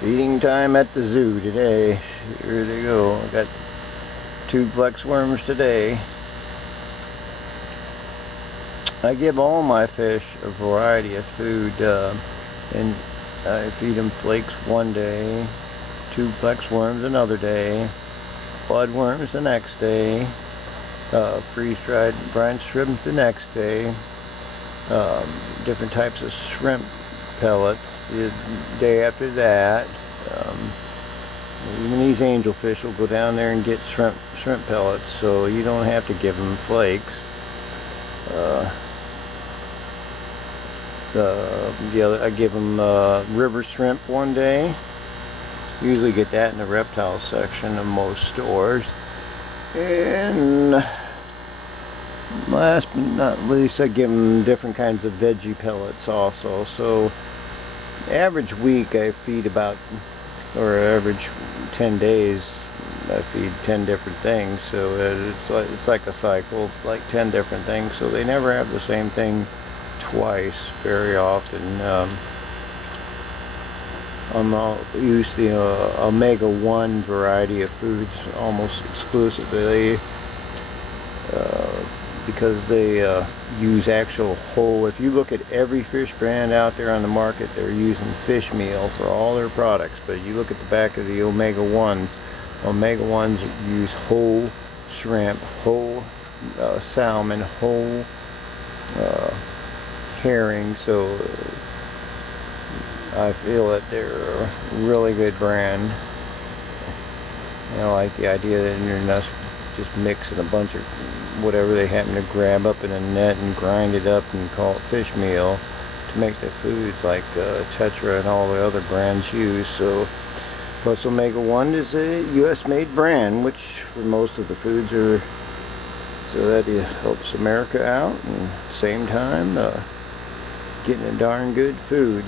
Feeding time at the zoo today. Here they go. I got 2 flex worms today. I give all my fish a variety of food, and I feed them flakes one day, 2 flex worms another day, blood worms the next day, freeze-dried brine shrimp the next day, different types of shrimp pellets the day after that. Even these angelfish will go down there and get shrimp pellets, so you don't have to give them flakes. I give them river shrimp one day. Usually get that in the reptile section of most stores. And last but not least, I give them different kinds of veggie pellets also. So average week I feed about, or average 10 days I feed 10 different things. So it's like a cycle, like 10 different things. So they never have the same thing twice very often. I'll use the omega-1 variety of foods almost exclusively because they use actual whole. If you look at every fish brand out there on the market, they're using fish meal for all their products. But you look at the back of the omega-1s, omega-1s use whole shrimp, whole salmon, whole herring. So I feel that they're a really good brand. I like the idea that you're not just mixing a bunch of whatever they happen to grab up in a net and grind it up and call it fish meal to make the foods like Tetra and all the other brands use. So plus omega-1 is a US made brand, which for most of the foods are, so that it helps America out and at the same time getting a darn good food.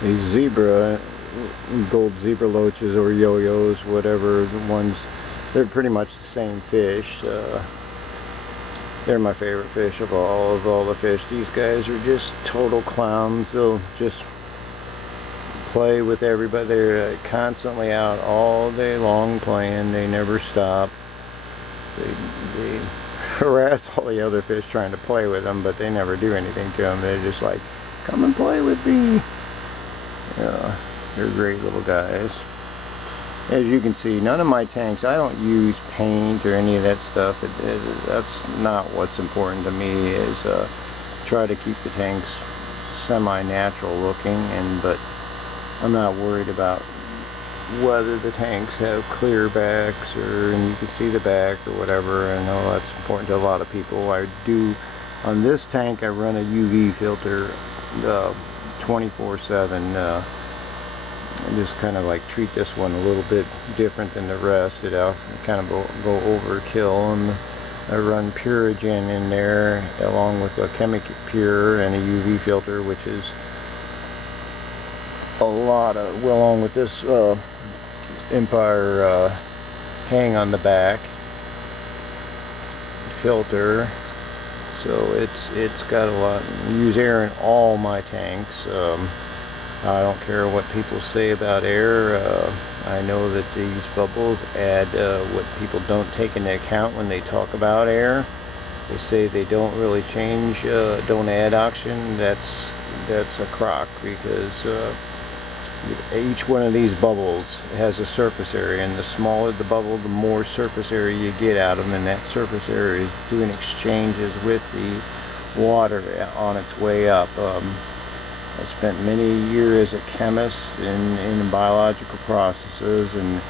These gold zebra loaches or yo-yos, whatever, the ones, they're pretty much the same fish. They're my favorite fish of all the fish. These guys are just total clowns. They'll just play with everybody. They're constantly out all day long playing. They never stop. They harass all the other fish trying to play with them, but they never do anything to them. They're just like, come and play with me. They're great little guys. As you can see, none of my tanks, I don't use paint or any of that stuff. That's not what's important to me. Is try to keep the tanks semi-natural looking, but I'm not worried about whether the tanks have clear backs and you can see the back or whatever. I know that's important to a lot of people. I do, on this tank I run a UV filter 24/7. I just kind of like treat this one a little bit different than the rest. It'll kind of go overkill, and I run Purigen in there along with a Chemical Pure and a UV filter, which is a lot of, well, along with this Empire hang on the back filter. So it's got a lot. I use air in all my tanks. I don't care what people say about air. I know that these bubbles add what people don't take into account when they talk about air. They say they don't really change, don't add oxygen. That's a crock, because each one of these bubbles has a surface area, and the smaller the bubble, the more surface area you get out of them, and that surface area is doing exchanges with the water on its way up. I spent many years as a chemist in biological processes, and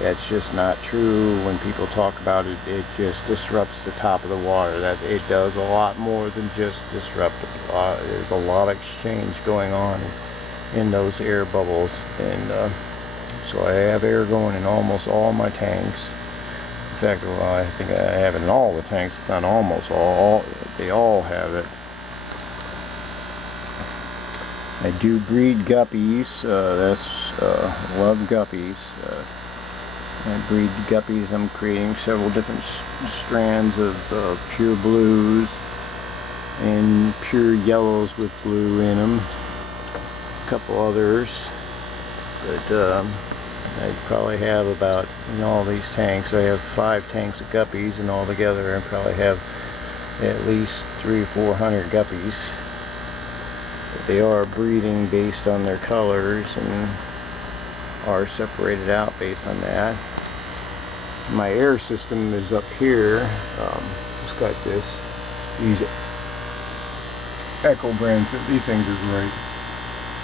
that's just not true. When people talk about it, it just disrupts the top of the water. That it does a lot more than just disrupt it. There's a lot of exchange going on in those air bubbles, and so I have air going in almost all my tanks. In fact, well, I think I have it in all the tanks, not almost all. They all have it. I do breed guppies. Love guppies. I breed guppies. I'm creating several different strands of pure blues, and pure yellows with blue in them. A couple others, but I probably have about, in all these tanks, I have 5 tanks of guppies, and all together I probably have at least 300 or 400 guppies. But they are breeding based on their colors and are separated out based on that. My air system is up here. Just got these Echo brands. These things are great.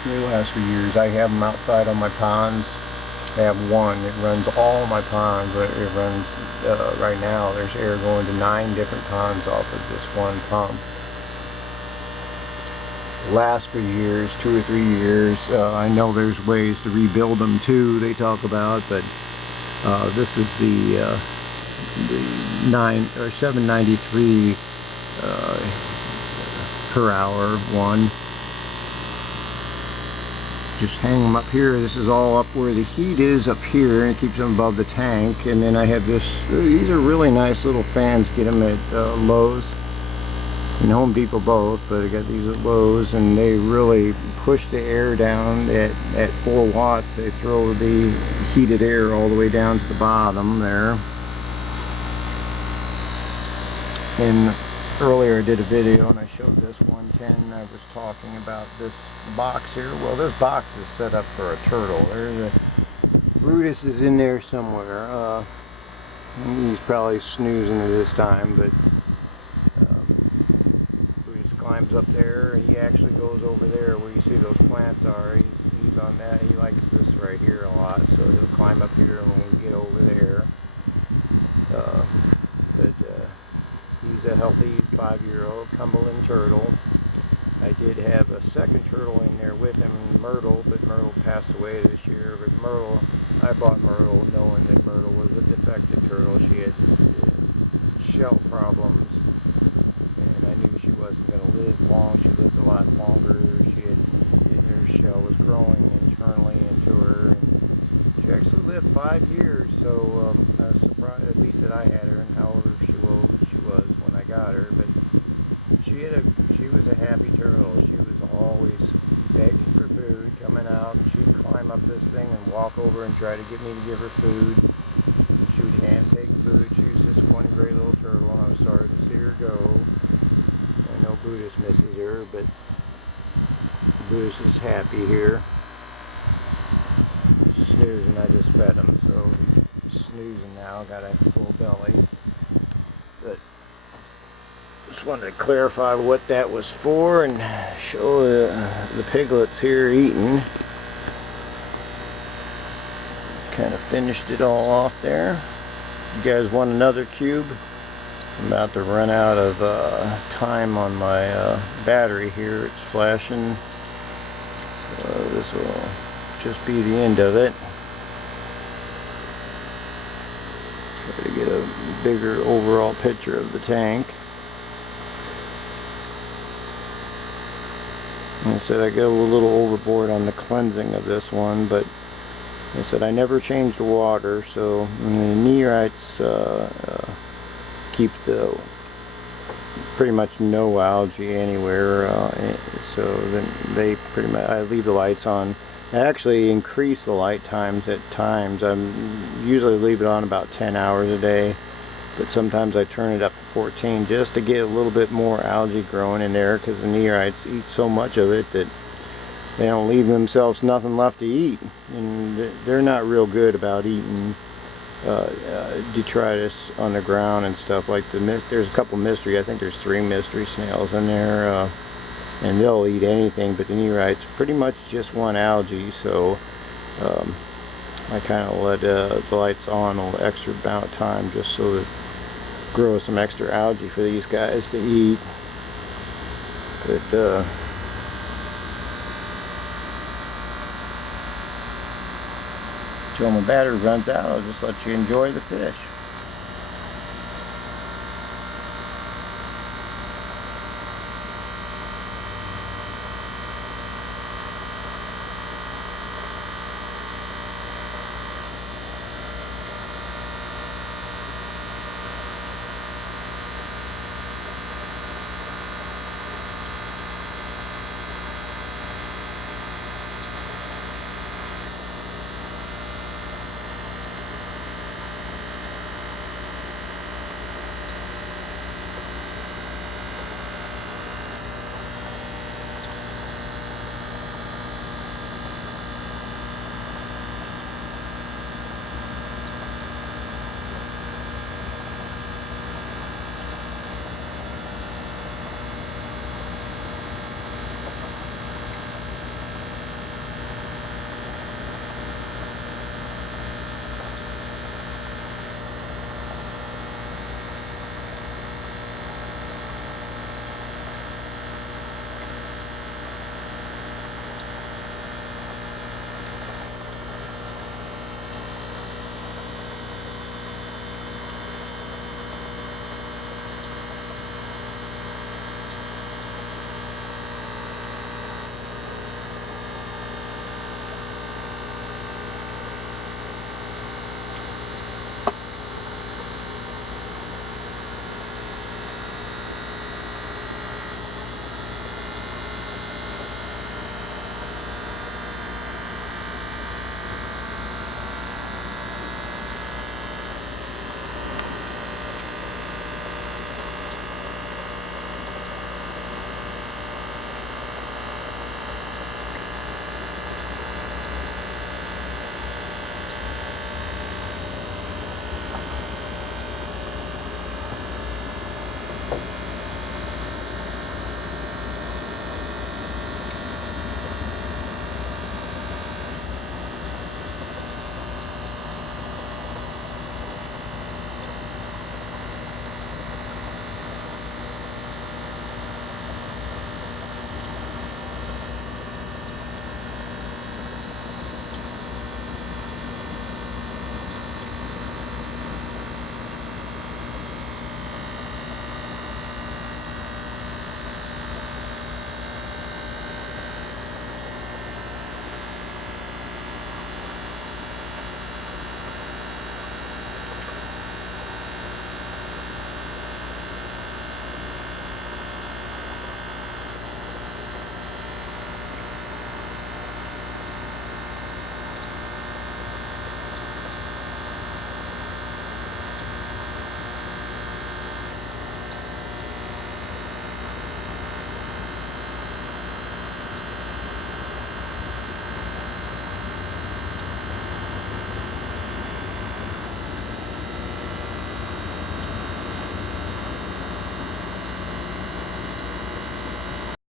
They last for years. I have them outside on my ponds. I have one. It runs all my ponds, but it runs, right now, there's air going to 9 different ponds off of this one pump. Last for years, 2 or 3 years. I know there's ways to rebuild them too, they talk about, but this is the 793 per hour one. Just hang them up here. This is all up where the heat is up here, and it keeps them above the tank. And then I have this, these are really nice little fans. Get them at Lowe's and Home Depot both, but I got these at Lowe's, and they really push the air down at 4 watts. They throw the heated air all the way down to the bottom there. And earlier I did a video and I showed this 110. I was talking about this box here. Well, this box is set up for a turtle. There's a Brutus is in there somewhere. He's probably snoozing at this time, but Brutus climbs up there, and he actually goes over there where you see those plants are. He's on that. He likes this right here a lot, so he'll climb up here and we'll get over there. He's a healthy 5-year-old Cumberland turtle. I did have a second turtle in there with him, Myrtle, but Myrtle passed away this year. But Myrtle, I bought Myrtle knowing that Myrtle was a defective turtle. She had shell problems, and I knew she wasn't going to live long. She lived a lot longer. Her shell was growing internally into her. And she actually lived 5 years, so I was surprised, at least that I had her, and however she was when I got her. But she was a happy turtle. She was always begging for food, coming out. She'd climb up this thing and walk over and try to get me to give her food. And she would hand take food. She was just one great little turtle, and I was sorry to see her go. I know Brutus misses her, but Brutus is happy here. Snoozing, I just fed him, so he's snoozing now, got a full belly. But just wanted to clarify what that was for and show the piglets here eating. Kind of finished it all off there. You guys want another cube? I'm about to run out of time on my battery here. It's flashing. This will just be the end of it. Try to get a bigger overall picture of the tank. And I said I go a little overboard on the cleansing of this one, but I said I never change the water, so the neorites keep the pretty much no algae anywhere, so then they pretty much, I leave the lights on. I actually increase the light times at times. I usually leave it on about 10 hours a day, but sometimes I turn it up to 14 just to get a little bit more algae growing in there, because the neorites eat so much of it that they don't leave themselves nothing left to eat, and they're not real good about eating detritus on the ground and stuff like there's a couple mystery, I think there's 3 mystery snails in there, and they'll eat anything, but the neorites pretty much just want algae, so I kind of let the lights on a little extra amount of time just so that grow some extra algae for these guys to eat. But till my battery runs out, I'll just let you enjoy the fish.